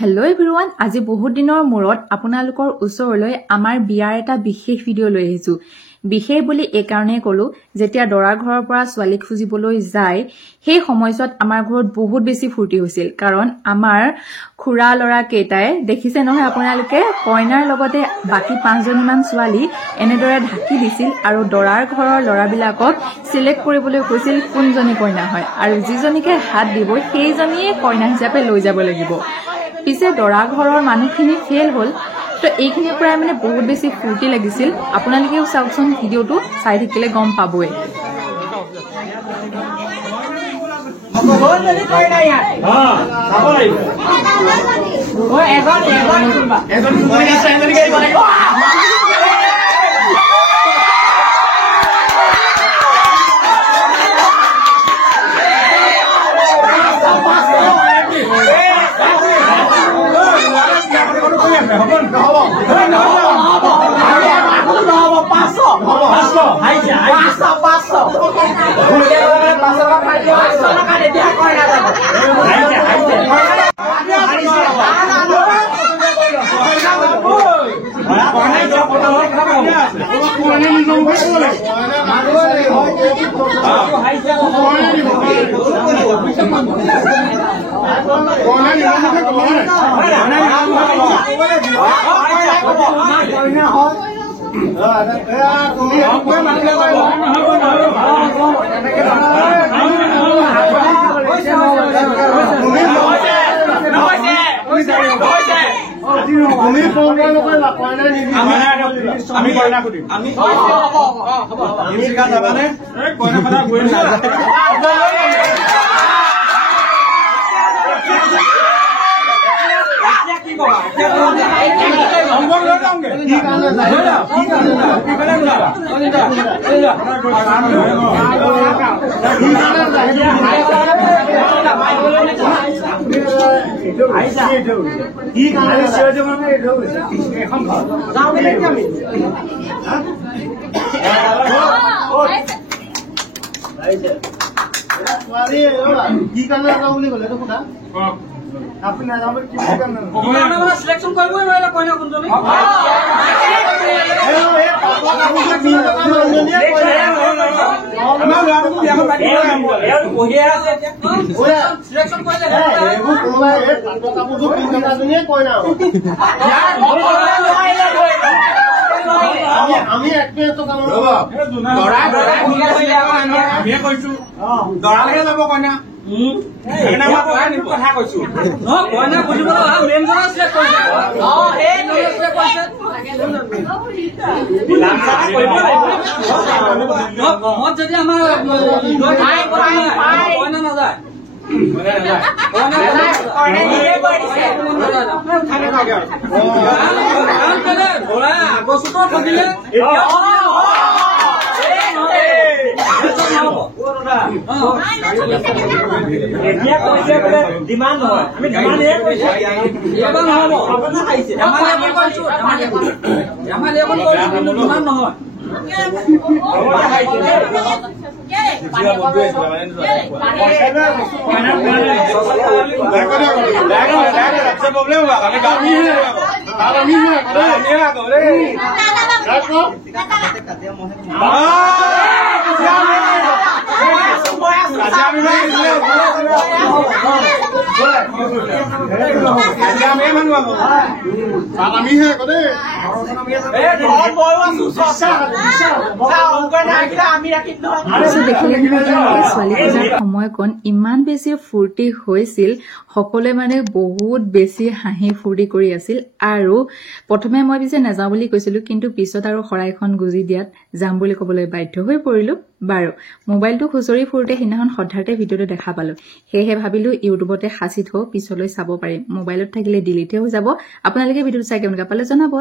Hello everyone, আজি বহুত দিনৰ মূৰত আপোনালোকৰ ওচৰলৈ আমাৰ বিয়াৰ এটা বিশেষ ভিডিও লৈ আহিছো। বিশেষ বুলি এই কাৰণে কলো যেতিয়া দৰা ঘৰৰ পৰা ছোৱালী খুজিবলৈ যায় সেই সময়ত আমাৰ ঘৰত বহুত বেছি ফুৰ্তি হৈছিল কাৰণ আমাৰ খুৰা লৰা কেইটাই দেখিছে নহয় আপোনালোকে কইনাৰ লগতে বাকি 5 জনীমান ছোৱালী এনেদৰে ঢাকি দিছিল আৰু দৰাৰ ঘৰৰ লৰাবিলাকক সিলেক্ট কৰিবলৈ কৈছিল কোনজনী কইনা হয় আৰু যিজনীকে হাত দিব সেইজনীয়ে কইনা হিচাপে লৈ যাব লাগিব। পিছে দৰা ঘৰৰ মানুহখিনি ফেল হল তো এইখিনিৰ পৰা মানে বহুত বেছি ফুৰ্তি লাগিছিল। আপোনালোকেও চাওকচোন ভিডিওটো চাই থাকিলে গম পাবই। আপনি না যাবে কি করবেন না আমরা সিলেকশন করব না কইনা কোনজনী সিলেকশন করলে আমি একটু তো কাম দৰা আমি কইছো দৰালে যাব কইনা এনা মা কথা কইছো ন কইনা বুজিবলা মেন জনা সিলেক্ট কৰিছে হে সিলেক্ট কৰিছে মত যদি আমাৰ কইনা না যায় কইনা নিয়ে কৰিছে খানে লাগে ওরা আগসুটো থাকিলে এতিয়া কৈছে বলে ডিমান্ড হয় আমি ডিমান্ড এ কৈছে এবাৰ নহব আপুনি খাইছে আমাৰ লেভেল কৈছো আমাৰ লেভেল কৈছো ডিমান্ড নহয় সময়কণ ইমান বেছি ফূৰ্তি হৈছিল সকলোৱে মানে বহুত বেছি হাঁহি ফূৰ্তি কৰি আছিল আৰু প্ৰথমে মই পিছে নাযাওঁ বুলি কৈছিলো কিন্তু পিছত আৰু শৰাইখন গুজি দিয়াত যাম বুলি ক'বলৈ বাধ্য হৈ পৰিলো। বাৰু মোবাইলটো খুচৰি ফুৰোতে সিদিনাখন হঠাতে ভিডিঅ'টো দেখা পালো সেয়েহে ভাবিলো ইউটিউবতে সাঁচি থওঁ পিছলৈ চাব পাৰিম। মোবাইলত থাকিলে ডিলিটে হৈ যাব। আপোনালোকে ভিডিঅ'টো চাই কেনেকুৱা পালে জনাব।